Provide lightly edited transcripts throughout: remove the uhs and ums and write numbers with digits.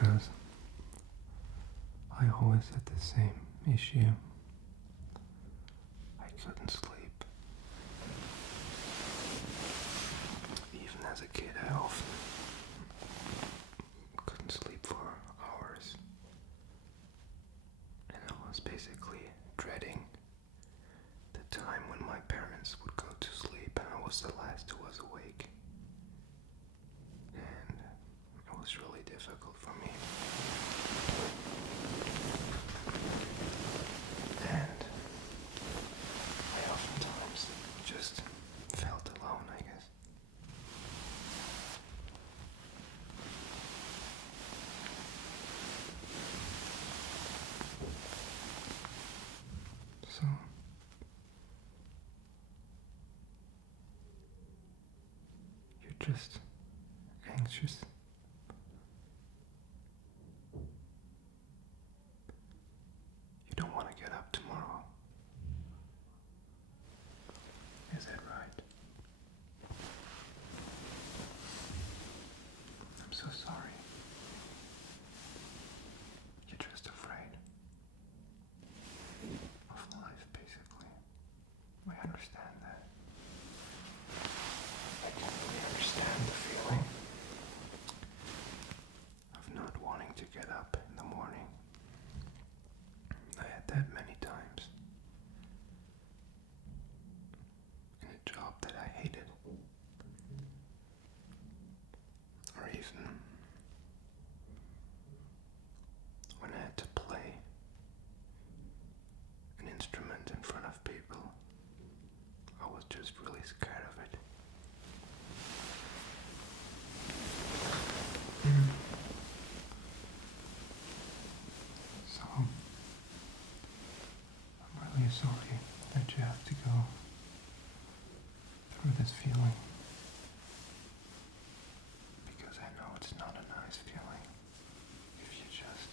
because I always had the same issue. I couldn't sleep. Even as a kid, I often couldn't sleep for hours. And I was basically dreading the time when my parents would go to sleep and I was the last who was awake. And it was really difficult for me. And I oftentimes just felt alone, I guess. So you're just anxious. You don't want to get up tomorrow. Is that right? I'm so sorry. You're just afraid of life, basically. I understand that. I can really understand the feeling of not wanting to get up in the morning. I had that many times. In a job that I hated. Or even when I had to play an instrument in front of people. I was just really scared of it. So, I'm really sorry that you have to go through this feeling. Because I know it's not a nice feeling if you just,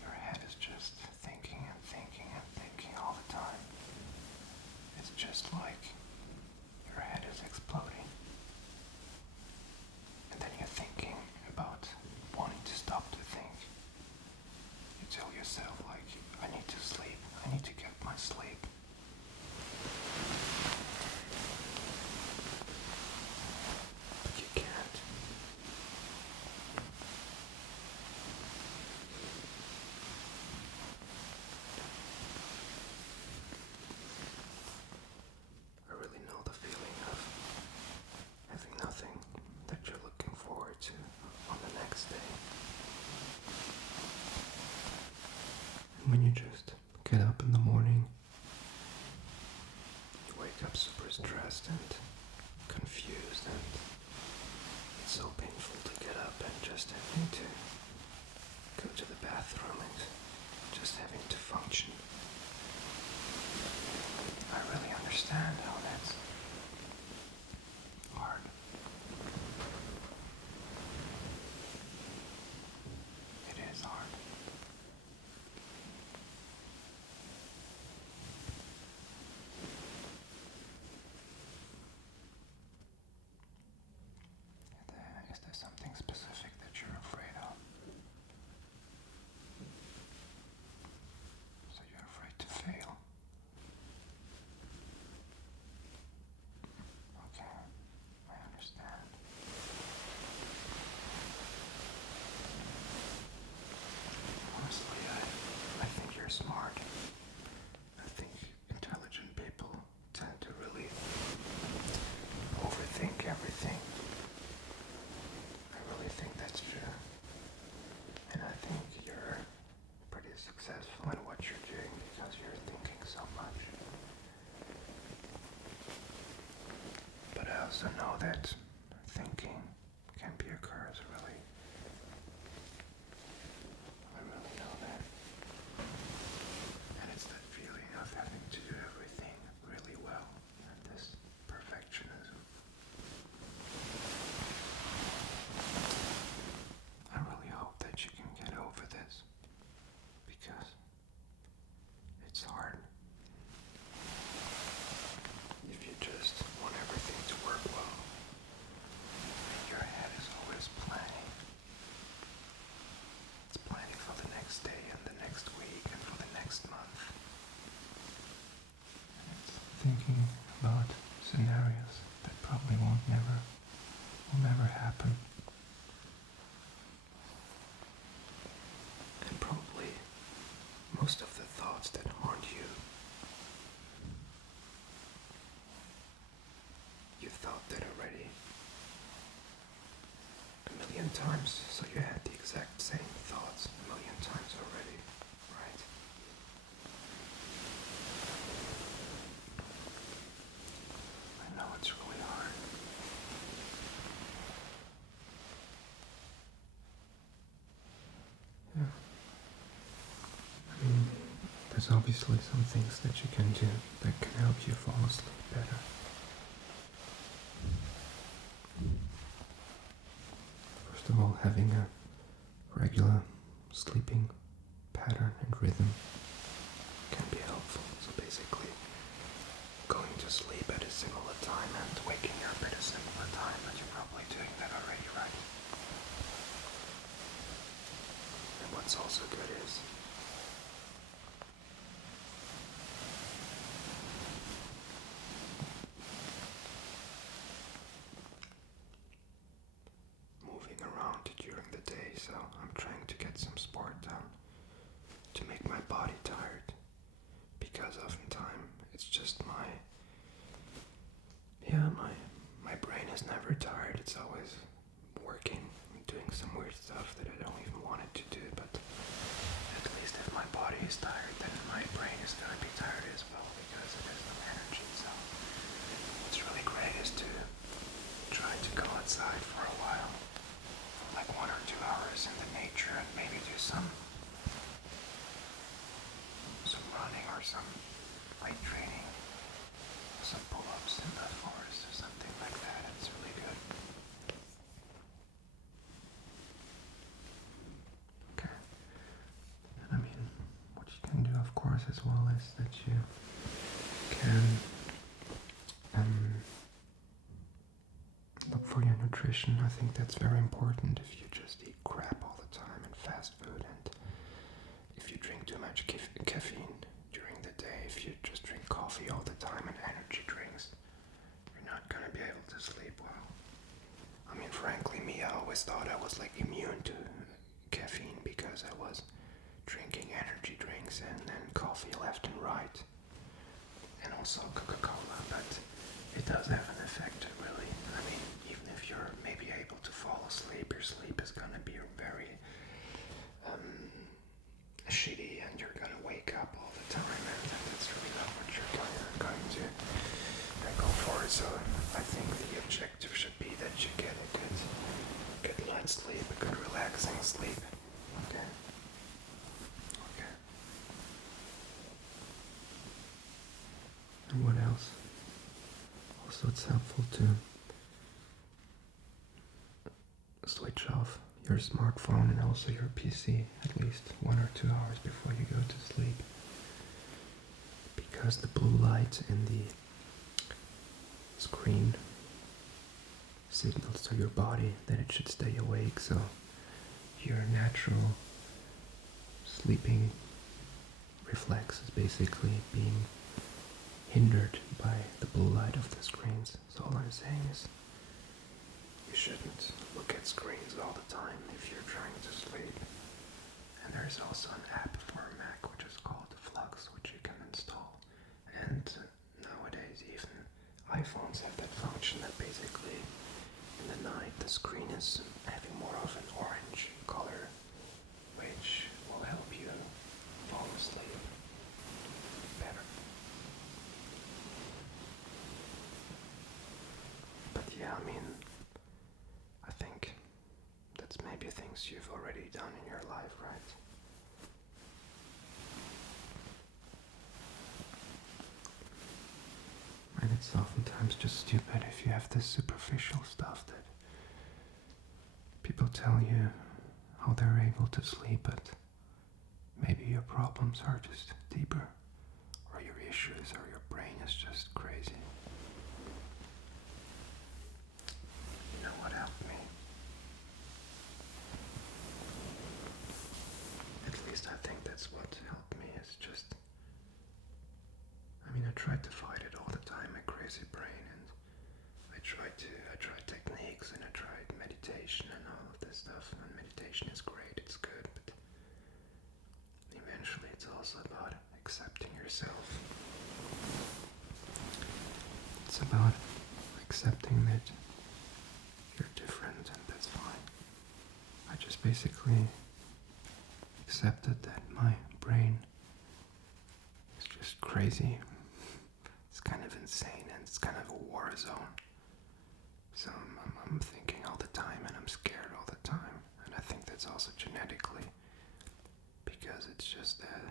your head is just thinking and thinking and thinking all the time. It's just like your head is exploding. And then you're thinking about wanting to stop to think. You tell yourself like, I need to sleep, I need to get my sleep. But you can't. I really know the feeling of having nothing that you're looking forward to on the next day. And when you just get up in the morning, you wake up super stressed and confused, and it's so painful to get up and just having to go to the bathroom and just having to function. I really understand how that's hard. It is hard. Is there something specific that you're afraid of? So you're afraid to fail? happen. And probably most of the thoughts that haunt you, you thought that already a million times, so you had the exact same thoughts a million times already, right? I know it's really hard. Yeah. I mean, there's obviously some things that you can do that can help you fall asleep better. First of all, having a regular sleeping pattern and rhythm can be helpful. So basically, going to sleep at a similar time and waking up at a similar time, but you're probably doing that already, right? And what's also good is moving around during the day, so I'm trying to get some sport done to make my body tired, because oftentimes it's just my brain is never tired. It's always working, doing some weird stuff that I don't even want it to do, but at least if my body is tired, then my brain is going to be tired as well, because it has no energy. So what's really great is to try to go outside for a while, like 1 or 2 hours in the nature, and maybe do some running or some weight training, some pull-ups in the forest or something like that. It's really good. Okay. And I mean, what you can do, of course, as well, is that you can look for your nutrition. I think that's very important. If you just eat crap all the time and fast food, and if you drink too much caffeine during the day, if you just drink coffee all the time and energy drinks, you're not going to be able to sleep well. I mean, frankly, me, I always thought I was like immune to caffeine because I was drinking energy drinks and then coffee left and right, and also Coca-Cola, but it does have an effect, really. I mean, even if you're maybe able to fall asleep, your sleep is going to be very shitty, and you're going to wake up all the time, and that's really not what you're going to go for. So I think the objective should be that you get a good night's sleep, a good relaxing sleep. Okay. And what else? Also, it's helpful to switch off your smartphone and also your PC at least 1 or 2 hours before you go to sleep, because the blue light in the screen signals to your body that it should stay awake, so your natural sleeping reflex is basically being hindered by the blue light of the screens. So all I'm saying is you shouldn't look at screens all the time if you're trying to sleep. And there's also an app for Mac which is called Flux, which you can install. And nowadays even iPhones have that function that basically in the night the screen is having more of an orange color, which will help you fall asleep better. But yeah, I mean, I think that's maybe things you've already done in your life, right? And it's oftentimes just stupid if you have this superficial stuff that people tell you how they're able to sleep, but maybe your problems are just deeper, or your issues, or your brain is just crazy. You know what helped me? At least I think that's what helped me, is just, I mean, I tried to fight it all the time, my crazy brain, and I I tried techniques and I tried meditation and all of this stuff. And meditation is great, it's good, but eventually it's also about accepting yourself. It's about accepting that you're different and that's fine. I just basically accepted that my brain is just crazy. It's kind of insane and it's kind of a war zone. So I'm thinking all the time and I'm scared all the time. And I think that's also genetically, because it's just that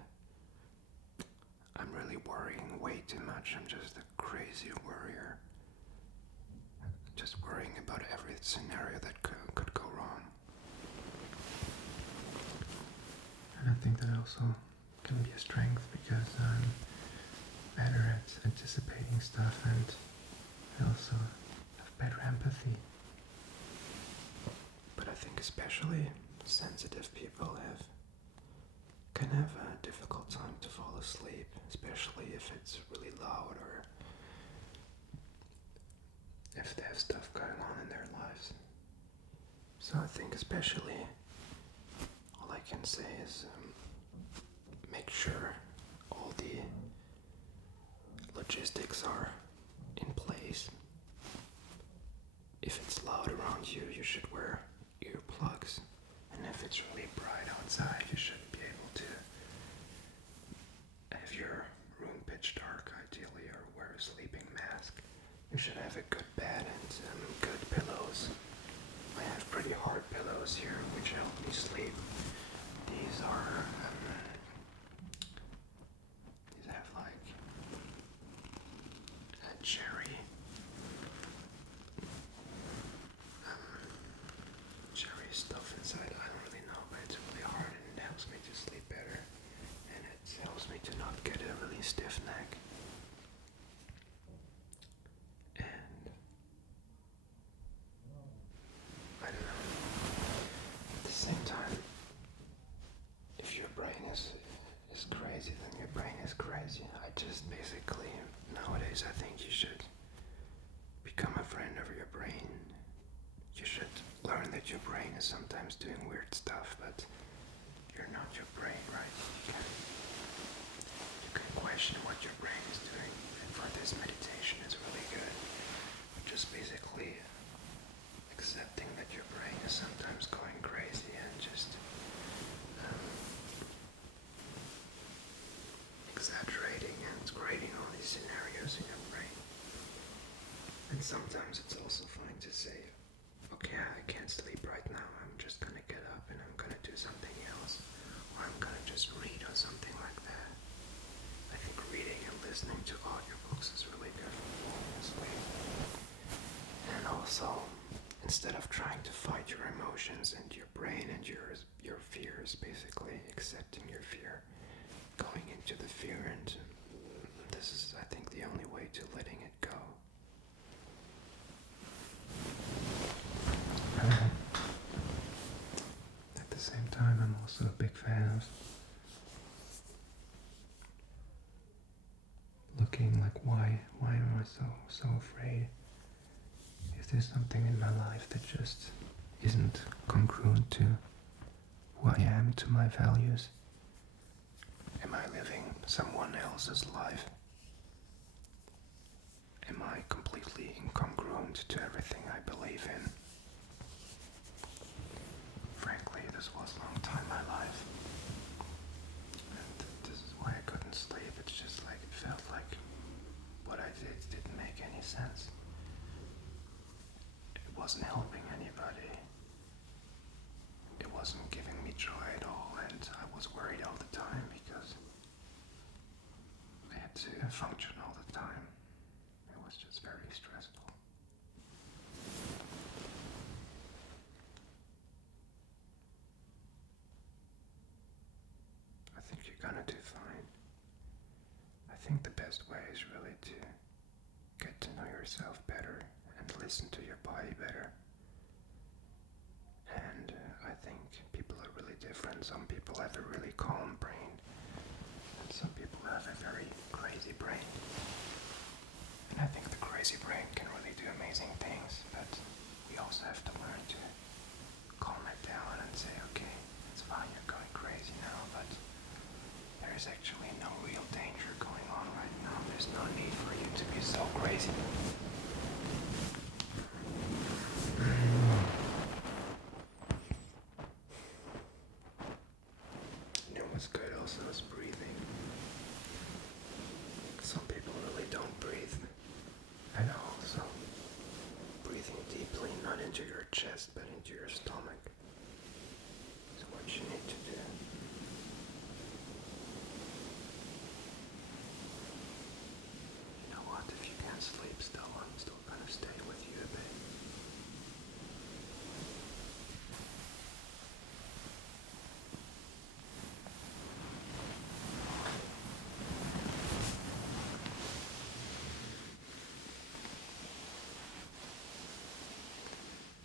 I'm really worrying way too much. I'm just a crazy worrier. Just worrying about every scenario that could go wrong. And I think that also can be a strength because I'm better at anticipating stuff and I also have better empathy. But I think especially sensitive people can have a difficult time to fall asleep, especially if it's really loud or if they have stuff going on in their lives. So I think especially all I can say is make sure all the logistics are in place. If it's loud around you, you should wear earplugs. And if it's really bright outside, you should be able to have your room pitch dark, ideally, or wear a sleeping mask. You should have a good bed and good pillows. I have pretty hard pillows here, which help me sleep. These have like a cherry stuff inside. I don't really know, but it's really hard and it helps me to sleep better. And it helps me to not get a really stiff neck. And I don't know. At the same time, if your brain is crazy, then your brain is crazy. I just basically, nowadays, I think you should become a friend of your brain. You should learn that your brain is sometimes doing weird stuff, but you're not your brain, right? You can question what your brain is doing, and for this meditation it's really good. Just basically accepting that your brain is sometimes going crazy and just exaggerating and creating all these scenarios in your brain. And sometimes it's also fine to say, okay, I can't sleep right now, I'm just gonna get up and I'm gonna do something else, or I'm gonna just read or something like that. I think reading and listening to audiobooks is really good for falling asleep. And also, instead of trying to fight your emotions and your brain and your fears, basically accepting your fear, going into the fear, and this is, I think, the only way to letting it go. At the same time, I'm also a big fan of looking like why am I so afraid? If there's something in my life that just isn't congruent to who I am, to my values, am I living someone else's life? Am I completely incongruent to everything I believe in? Frankly, this was a long time in my life. And this is why I couldn't sleep. It's just like, it felt like what I did didn't make any sense. It wasn't helping anybody. It wasn't giving me joy at all, and I was worried all the time because I had to function all the time. It was just very stressful. I think you're gonna do fine. I think the best way is really to get to know yourself better and listen to your body better. And I think people are really different. Some people have a really calm brain, and some people have a very crazy brain. And I think the crazy brain can really do amazing things, but we also have to learn to calm it down and say, okay, it's fine, you're going crazy now, but there is actually no real danger going on right now. There's no need for you to be so crazy. You know what's good also is breathing. Some people really don't breathe at all, so breathing deeply, not into your chest, but into your stomach is what you need to do. You know what, if you can't sleep still, I'm still gonna stay with you a bit.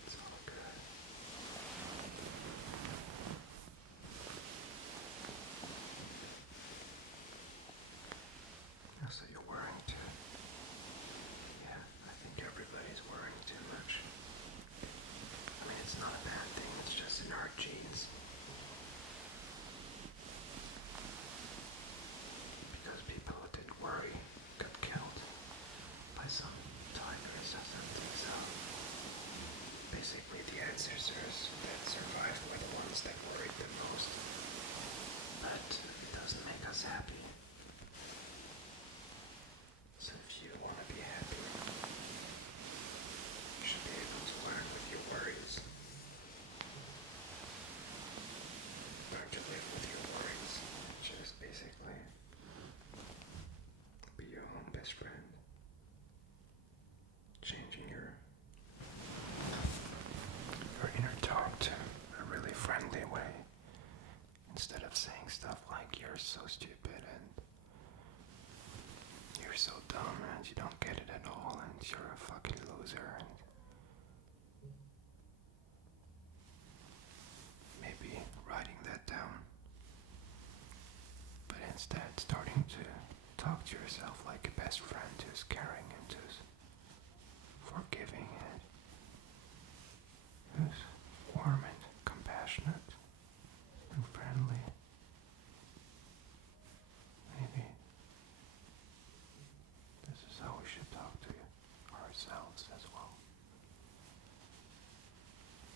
It's all good. Oh, so you're worrying too? Yeah, I think everybody's worrying too much. I mean, it's not a bad thing, it's just in our genes. Because people who did worry got killed by some tigers or something, so basically the ancestors that survived were the ones that worried the most. But it doesn't make us happy. So if you want to be happy, you should be able to learn with your worries. Learn to live with your worries. Just basically be your own best friend. Changing your inner tone to a really friendly way. Instead of saying stuff like, you're so stupid and you're so dumb and you don't get it at all and you're a fucking loser, and maybe writing that down. But instead starting to talk to yourself like a best friend who's caring and who's forgiving and who's warm and compassionate and friendly. Maybe this is how we should talk to ourselves as well.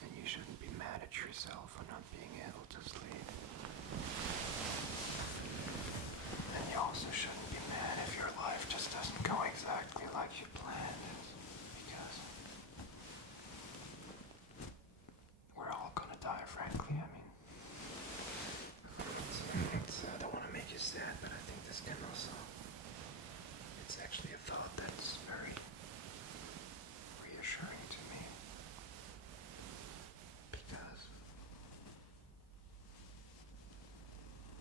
And you shouldn't be mad at yourself for not being able to sleep. And you also shouldn't be mad if your life just doesn't go exactly like you planned it, because we're all gonna die, frankly. I mean, I don't want to make you sad, but I think this can also, it's actually a thought that's very reassuring to me, because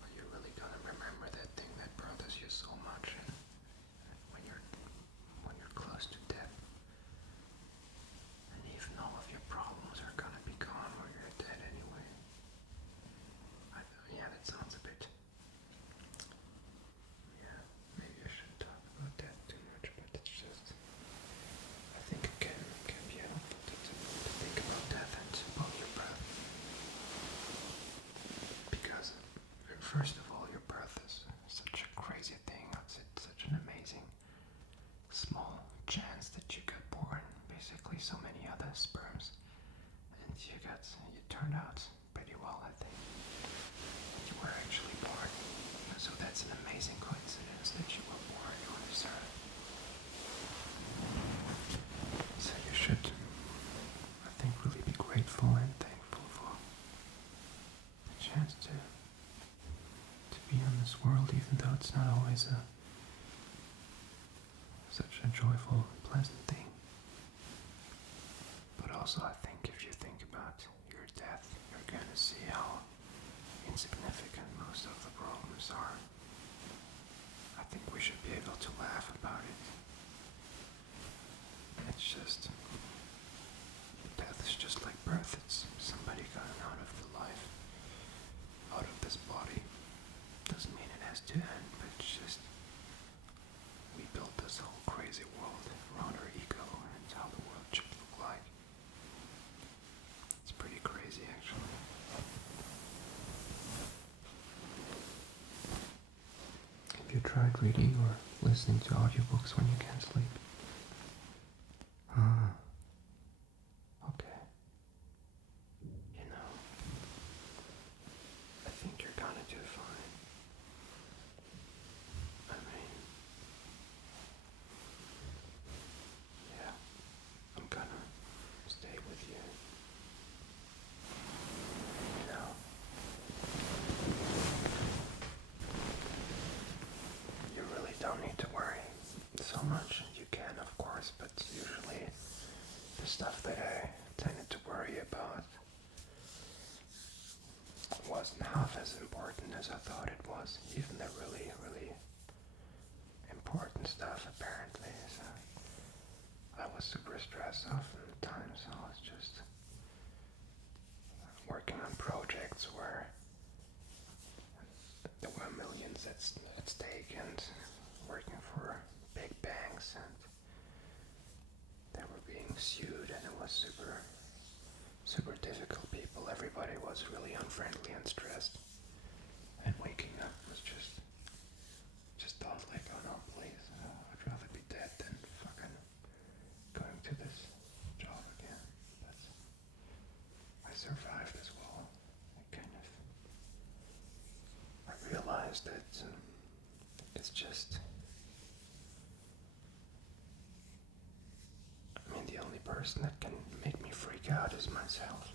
are you really gonna remember that thing that bothers you so much when you're close to death? And even all of your problems are gonna be gone when you're dead anyway. Yeah, that sounds a bit. Yeah, maybe I shouldn't talk about death too much, but it's just, I think it can be helpful to think about death and to hold your breath. Because, first of all, your breath is such a crazy thing. It's such an amazing small chance that you got born. Basically, so many other sperms, and you turned out pretty well, I think. You were actually born. So that's an amazing coincidence that you were born on this earth. So you should, I think, really be grateful and thankful for the chance to be on this world, even though it's not always such a joyful, pleasant thing. But also, I think if you think about your death, you're going to see how insignificant most of the problems are. I think we should be able to laugh about it. It's just, death is just like birth. It's somebody going out of the life, out of this body. Doesn't mean it has to end, but it's just, we built this whole crazy world around our ego and how the tried reading or listening to audiobooks when you can't sleep? Ah, okay. You know, I think you're gonna do fine. I mean, yeah, I'm gonna stay with you. You know, you really don't need to worry so much. You can, of course, but usually the stuff that I tended to worry about wasn't half as important as I thought it was. Even the really, really important stuff, apparently. So I was super stressed oftentimes. I was just working on projects where there were millions at stake and working for big banks, and they were being sued, and it was super difficult. People, everybody was really unfriendly and stressed, and waking up was just thought like, oh no, please, I'd rather be dead than fucking going to this job again. But I survived as well. I realized that it's just, I mean, the only person that can make me freak out is myself.